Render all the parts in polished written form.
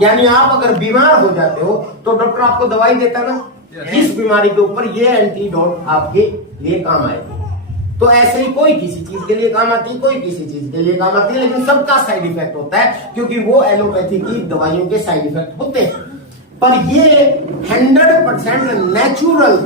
यानी आप अगर बीमार हो जाते हो तो डॉक्टर आपको दवाई देता ना, इस बीमारी के ऊपर ये एंटीडोट आपके लिए काम आएगा। तो ऐसे ही कोई किसी चीज के लिए काम आती है, कोई किसी चीज के लिए काम आती है, लेकिन सबका साइड इफेक्ट होता है, क्योंकि वो एलोपैथी की दवाइयों के साइड इफेक्ट होते हैं। पर ये 100% नेचुरल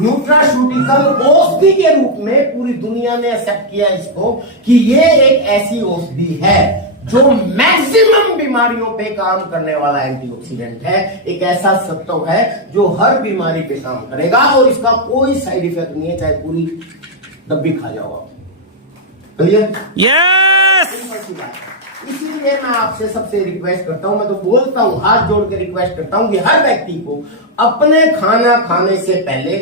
न्यूट्रास्यूटिकल औषधि के रूप में पूरी दुनिया ने एक्सेप्ट किया इसको कि ये एक ऐसी औषधि है जो मैक्सिमम बीमारियों पे काम करने वाला एंटीऑक्सीडेंट है, एक ऐसा सत्व है जो हर बीमारी पे काम करेगा और इसका कोई साइड इफेक्ट नहीं है, चाहे पूरी डब्बी खा जाओ आप। क्लियर? यस। इसीलिए मैं आपसे सबसे रिक्वेस्ट करता हूं, मैं तो बोलता हूं, हाथ जोड़ के रिक्वेस्ट करता हूं कि हर व्यक्ति को अपने खाना खाने से पहले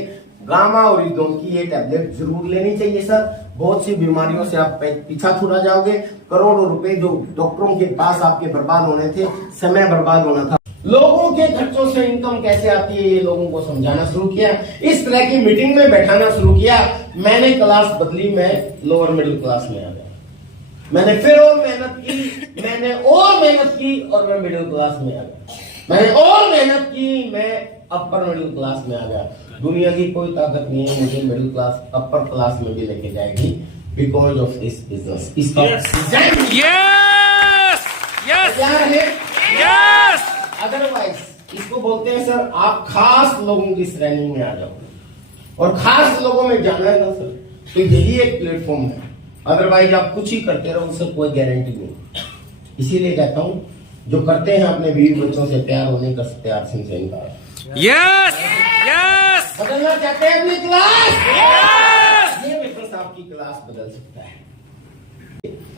गामा ओरिजोन की ये टैबलेट जरूर लेनी चाहिए सर। बहुत सी बीमारियों से आप पीछा छुड़ा जाओगे। करोड़ों रुपए जो डॉक्टरों के पास आपके बर्बाद होने थे, समय बर्बाद होना था। लोगों के खर्चों से इनकम कैसे आती है ये लोगों को समझाना शुरू किया, इस तरह की मीटिंग में बैठाना शुरू किया। मैंने क्लास बदली, मैं लोअर मिडिल क्लास में आ गया। मैंने फिर और मेहनत की, मैंने और मेहनत की और मैं मिडिल क्लास में आ गया। मैंने और मेहनत की, मैं अपर मिडिल क्लास में आ गया। दुनिया की कोई ताकत नहीं है मुझे मिडिल क्लास अपर क्लास में भी लेके जाएगी, बिकॉज ऑफ दिस बिजनेस। इसका अदरवाइज इसको बोलते हैं सर आप खास लोगों की श्रेणी में आ जाओ, और खास लोगों में जाना है ना सर, तो यही एक प्लेटफॉर्म है। अदरवाइज आप कुछ ही करते रहो, उससे कोई गारंटी नहीं। इसीलिए कहता हूं जो करते हैं अपने बीवी बच्चों से प्यार, होने कर सकते आर सिंह से इनकार। Yes yes. बदलना चाहते हैं अपनी क्लास? यस। ये बिजनेस आपकी क्लास बदल सकता है।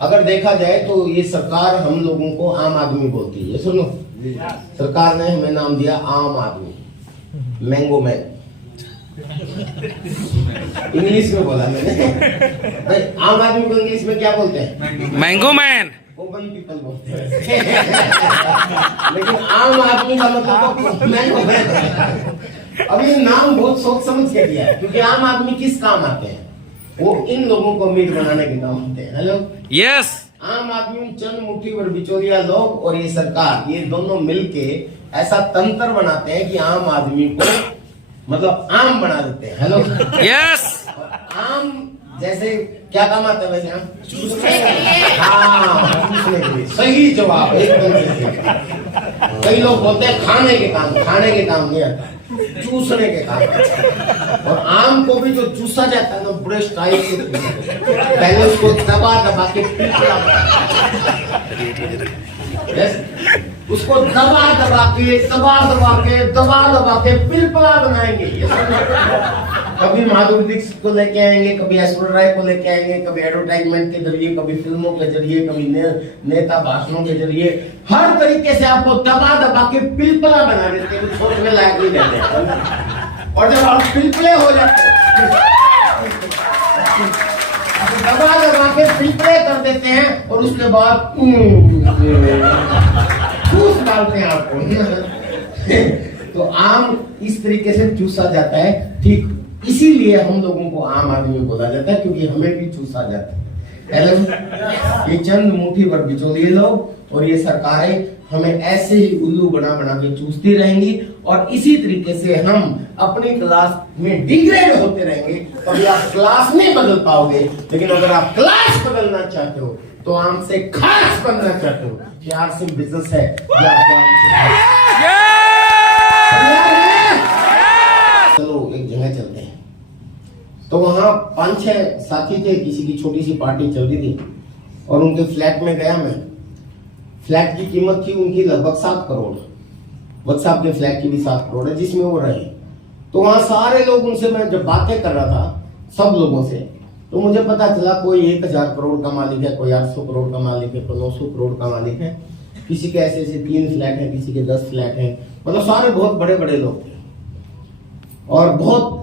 अगर देखा जाए तो ये सरकार हम लोगों को आम आदमी बोलती है। ये सुनो, सरकार ने हमें नाम दिया आम आदमी, मैंगो मैन। इंग्लिश में बोला मैंने भाई, आम आदमी को इंग्लिश में क्या बोलते हैं? Mango man. कॉमन पीपल बोलते हैं लेकिन आम आदमी का मतलब तो मैंगो मैन है। अब ये नाम बहुत सोच समझ के दिया है, क्योंकि आम आदमी किस काम आते हैं? वो इन लोगों को अमीर बनाने के काम आते हैं। Hello yes. आम आदमी चंद मुट्ठी भर बिचौलिया लोग और ये सरकार, ये दोनों मिलके ऐसा तंत्र बनाते हैं कि आम आदमी को मतलब आम बना देते हैं। Hello yes. आम जैसे क्या काम आता है वैसे? हम चूसने के लिए। हाँ, चूसने के लिए। सही जवाब एकदम सही। कई लोग बोलते हैं खाने के काम, खाने के काम नहीं आता, चूसने के काम। और आम को भी जो चूसा जाता है ना, बड़े स्टाइल से पहले उसको दबा दबा के पिघला, उसको दबा दबा के पिलपला बनाएंगे। कभी माधुरी दीक्षित को लेके आएंगे, कभी ऐश्वर्या राय को लेके आएंगे, कभी एडवर्टाइजमेंट के जरिए, कभी फिल्मों के जरिए, कभी नेता भाषणों के जरिए, हर तरीके से आपको दबा दबा के पिलपला बना देते हैं, सोचने लायक नहीं रहते। और जब आप पिलपले हो जाते हैं, दबा दबा के पिलपले कर देते हैं और उसके बाद चूस डालते हैं आपको। तो आम इस तरीके से चूसा जाता है, ठीक इसीलिए हम लोगों को आम आदमी बोला जाता है, क्योंकि हमें भी चूसा जाता है। ये चंद मुट्ठी भर बिचौलिए लोग और ये सरकारें हमें ऐसे ही उल्लू बना बना के चूसती रहेंगी, और इसी तरीके से हम अपनी क्लास में डिग्रेड होते रहेंगे। कभी आप क्लास नहीं बदल पाओगे, लेकिन अगर आप क्लास बदलना चाहते हो तो आम से खास बनना चाहते हो, प्यार से बिजनेस है। चलो एक जगह चलते हैं। तो वहां 5-6 साथी थे, किसी की छोटी सी पार्टी चल रही थी, और उनके फ्लैट में गया मैं। फ्लैट की कीमत थी उनकी लगभग 7 करोड़। व्हाट्सएप के फ्लैट की भी 7 करोड़ है जिसमें वो रहे। तो वहां सारे लोग, उनसे मैं जब बातें कर रहा था सब लोगों से, तो मुझे पता चला कोई 1000 करोड़ का मालिक है, कोई 800 करोड़ का मालिक है, कोई 900 करोड़ का मालिक है, किसी के ऐसे 3 फ्लैट है, किसी के 10 फ्लैट है, मतलब सारे बहुत बड़े बड़े लोग थे। और बहुत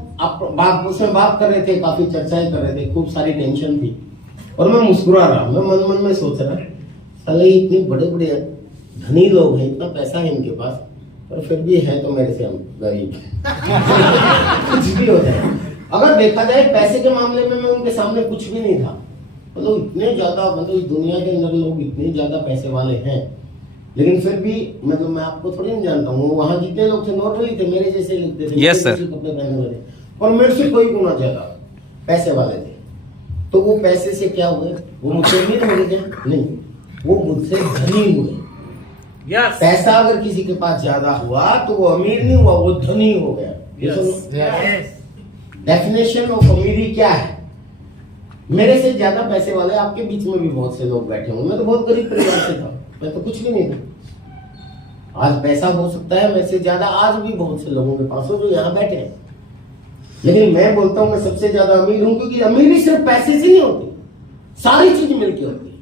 बात उसमें बात कर रहे थे, काफी चर्चाएं कर रहे थे, खूब सारी टेंशन थी, और मैं मुस्कुरा रहा। मैं मन मन में सोच रहा, साले इतने बड़े बड़े धनी लोग हैं, इतना पैसा है इनके पास, पर फिर भी है तो मेरे से हम गरीब कुछ भी हो जाए। अगर देखा जाए पैसे के मामले में मैं उनके सामने कुछ भी नहीं था। मतलब इतने ज्यादा, मतलब इस दुनिया के अंदर लोग इतने ज्यादा पैसे वाले हैं लेकिन फिर भी मतलब मैं आपको थोड़ी नहीं जानता हूँ, वहां जितने लोग थे नॉर्मली थे, मेरे जैसे लिखते थे, Yes, मेरे sir. जैसे कपड़े पहने वाले, और मेरे से कोई गुना ज्यादा पैसे वाले थे। तो वो पैसे से क्या हुए, वो मुझसे अमीर हो गए? नहीं, वो मुझसे धनी हुए। Yes. पैसा अगर किसी के पास ज्यादा हुआ तो वो अमीर नहीं हुआ, वो धनी हो गया। डेफिनेशन ऑफ अमीरी क्या है? मेरे से ज्यादा पैसे वाले आपके बीच में भी बहुत से लोग बैठे होंगे। मैं तो बहुत गरीब परिवार से था, मैं तो कुछ भी नहीं था। आज पैसा हो सकता है मेरे से ज्यादा आज भी बहुत से लोगों के पास हो जो यहाँ बैठे हैं, लेकिन मैं बोलता हूँ मैं सबसे ज्यादा अमीर हूं, क्योंकि अमीरी सिर्फ पैसे से नहीं होती, सारी चीज मिलकर होती है।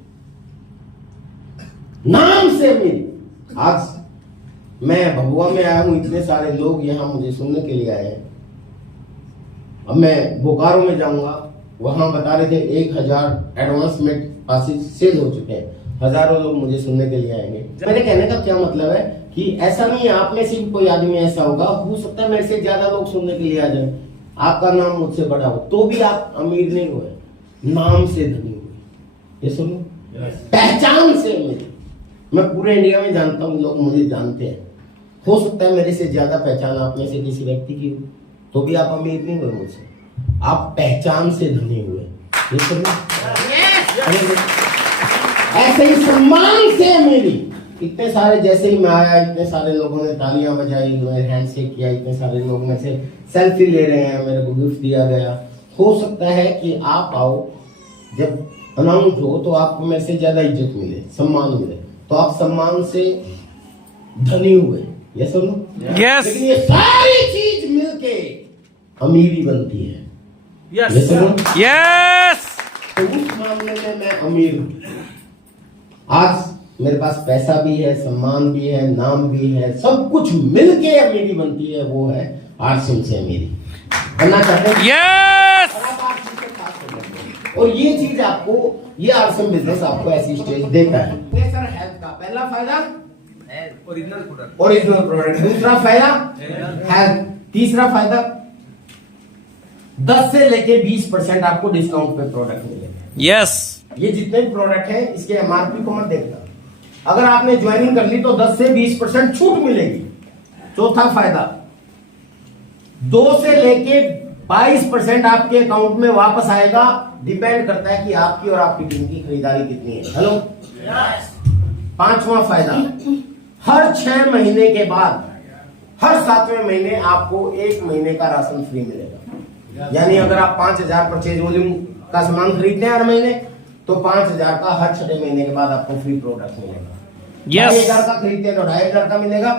नाम से अमीर। आज मैं भभुआ में आया हूं, इतने सारे लोग यहाँ मुझे सुनने के लिए आए हैं। अब मैं बोकारो में जाऊंगा, वहां बता रहे थे 1000 एडवांस में पासिस सेल हो चुके हैं, हजारों लोग मुझे सुनने के लिए आएंगे। मेरे कहने का क्या मतलब है कि ऐसा नहीं है आप में से भी कोई आदमी ऐसा होगा, हो सकता है मेरे से ज्यादा लोग सुनने के लिए आ जाए, आपका नाम मुझसे बड़ा हो, तो भी आप अमीर नहीं हुए, नाम से धनी हुए। ये सुनो, पहचान से अमीर। मैं पूरे इंडिया में जानता हूँ, लोग मुझे जानते हैं। हो सकता है मेरे से ज्यादा पहचान आप में से किसी व्यक्ति की हो, तो भी आप अमीर नहीं हुए मुझसे, आप पहचान से धनी हुए। ये सुनो, ऐसे ही सम्मान से अमीरी। इतने सारे, जैसे ही मैं आया इतने सारे लोगों ने तालियां बजाई, मेरे हैंडशेक किया, इतने सारे लोग में से सेल्फी ले रहे हैं, मेरे को गिफ्ट दिया गया। हो सकता है कि आप आओ, जब अनाउंस हो तो आपको मेरे से ज्यादा इज्जत मिले, सम्मान मिले, तो आप सम्मान से धनी हुए। ये सुनो, Yes. लेकिन ये सारी चीज मिलके अमीरी बनती है। Yes. ये सुनो, Yes. तो उस मामले में मैं अमीर हूं। आज मेरे पास पैसा भी है, सम्मान भी है, नाम भी है, सब कुछ मिलके अमीरी बनती है, वो है आरसीएम से अमीरी बनना चाहते हैं। Yes. और आप आरसीएम से पास हो जाते हैं। और ये चीज आपको, ये आरसीएम बिजनेस आपको ऐसी स्टेज देता है। सर, हेल्थ का पहला फायदा ओरिजिनल प्रोडक्ट, दूसरा फायदा हेल्थ, तीसरा फायदा 10 से लेके 20% आपको डिस्काउंट पे प्रोडक्ट मिलेगा। Yes. ये जितने भी प्रोडक्ट हैं इसके एमआरपी को मत देखना, अगर आपने ज्वाइनिंग कर ली तो 10 से 20% छूट मिलेगी। चौथा फायदा 2 से लेके 22% आपके अकाउंट में वापस आएगा, डिपेंड करता है कि आपकी और आपकी टीम की खरीदारी कितनी है। हेलो। पांचवा फायदा, हर 6 महीने के बाद हर 7वें महीने आपको 1 महीने का राशन फ्री मिलेगा। यानी अगर आप 5000 परचेज वॉल्यूम का सामान खरीदते हैं हर महीने, तो 5000 का हर 6 महीने के बाद आपको फ्री प्रोडक्ट मिलेगा। Yes. 2500 का खरीदते हैं तो 2500 का मिलेगा,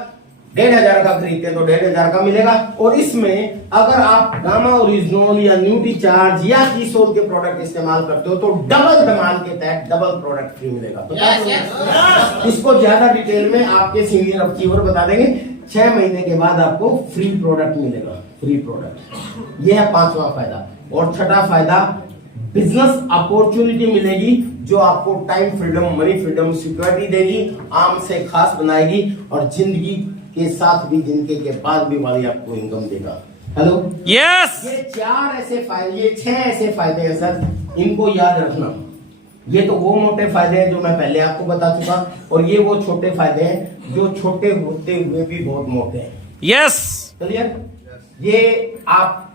1500 का खरीदते हैं तो 1500 का मिलेगा। और इसमें अगर आप गामा ओरिजिनल या न्यूट्री चार्ज या किशोर के प्रोडक्ट इस्तेमाल करते हो तो डबल धमाल के तहत डबल प्रोडक्ट फ्री मिलेगा। तो इसको ज्यादा डिटेल में आपके सीनियर अचीवर बता देंगे। 6 महीने के बाद आपको फ्री प्रोडक्ट मिलेगा, फ्री प्रोडक्ट। यह है 5वां फायदा। और 6ठा फायदा, बिजनेस अपॉर्चुनिटी मिलेगी जो आपको time freedom, money freedom, security देगी, आम से खास बनाएगी और जिंदगी के साथ भी, जिंदगी के बाद भी वाली आपको इनकम देगा। हेलो। Yes. ये 4 ऐसे फायदे, ये 6 ऐसे फायदे हैं सर, इनको याद रखना। ये तो वो मोटे फायदे हैं जो मैं पहले आपको बता चुका, और ये वो छोटे फायदे हैं जो छोटे होते हुए भी बहुत मोटे हैं। Yes. क्लियर? ये आप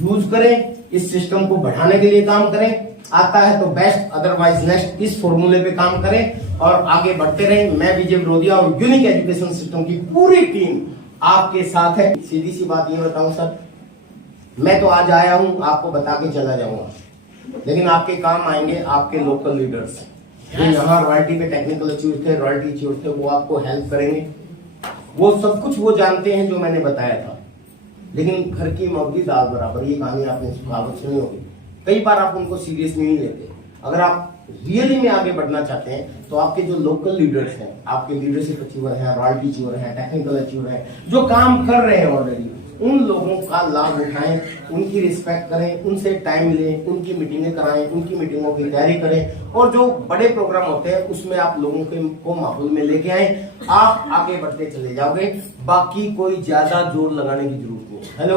यूज करें, इस सिस्टम को बढ़ाने के लिए काम करें, आता है तो बेस्ट, अदरवाइज नेक्स्ट, इस फॉर्मूले पे काम करें और आगे बढ़ते रहें। मैं विजय विरोधिया और यूनिक एजुकेशन सिस्टम की पूरी टीम आपके साथ है। सीधी सी बात ये बताऊं सर, मैं तो आज आया हूं, आपको बता के चला जाऊंगा, लेकिन आपके काम आएंगे आपके लोकल लीडर्स जो यहाँ रॉयल्टी पे टेक्निकल अचीवर थे, रॉयल्टी अचीवर थे, वो आपको हेल्प करेंगे। वो सब कुछ वो जानते हैं जो मैंने बताया था। लेकिन घर की मुर्गी दाल बराबर, ये कहानी आपने कहावत सुनी होगी। कई बार आप उनको सीरियस नहीं लेते। अगर आप रियली में आगे बढ़ना चाहते हैं तो आपके जो लोकल लीडर्स हैं, आपके लीडरशिप अचीवर हैं, रॉयल्टी अचीवर हैं, टेक्निकल अचीवर हैं, जो काम कर रहे हैं ऑलरेडी, उन लोगों का लाभ उठाएं, उनकी रिस्पेक्ट करें, उनसे टाइम लें, उनकी मीटिंगें कराएं, उनकी मीटिंगों की तैयारी करें, और जो बड़े प्रोग्राम होते हैं उसमें आप लोगों को माहौल में लेके आए। आप आगे बढ़ते चले जाओगे, बाकी कोई ज्यादा जोर लगाने की जरूरत नहीं। हेलो।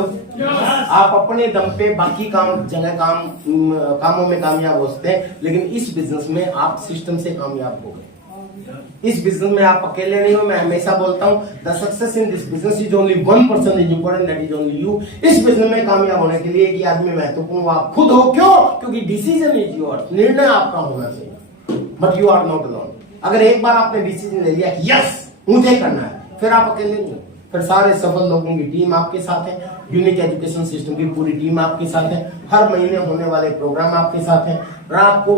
आप अपने दम पे बाकी कामों में कामयाब हो सकते हैं, लेकिन इस बिजनेस में आप सिस्टम से कामयाब हो गए। इस बिजनेस में आप अकेले नहीं हो। मैं हमेशा बोलता हूँ the success in this business is only 1% is important, that is only you. इस बिजनेस में कामयाब होने के लिए एक आदमी महत्वपूर्ण आप खुद हो। क्यों? क्योंकि डिसीजन इज योर, निर्णय आपका होना चाहिए, but you are not alone. अगर एक बार आपने डिसीजन ले लिया कि यस मुझे करना है, फिर आप अकेले नहीं हो, फिर सारे सफल लोगों की टीम आपके साथ है, यूनिक एजुकेशन सिस्टम की पूरी टीम आपके साथ है, हर महीने होने वाले प्रोग्राम आपके साथ है। रात को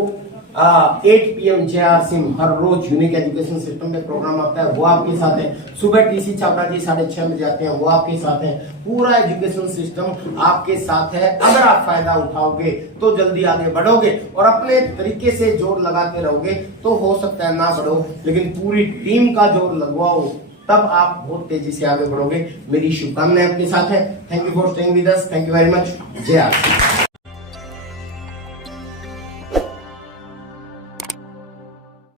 8 PM JR सिम हर रोज यूनिक एजुकेशन सिस्टम में प्रोग्राम आता है, वो आपके साथ है। सुबह TC छात्रा जी 6:30 बजे आते हैं, वो आपके साथ है। पूरा एजुकेशन सिस्टम आपके साथ है। अगर आप फायदा उठाओगे तो जल्दी आगे बढ़ोगे, और अपने तरीके से जोर लगाते रहोगे तो हो सकता है ना बढ़ो, लेकिन पूरी टीम का जोर लगवाओ, तब आप बहुत तेजी से आगे बढ़ोगे। मेरी शुभकामनाएं आपके साथ है। Thank you for staying with us. Thank you very much. JR।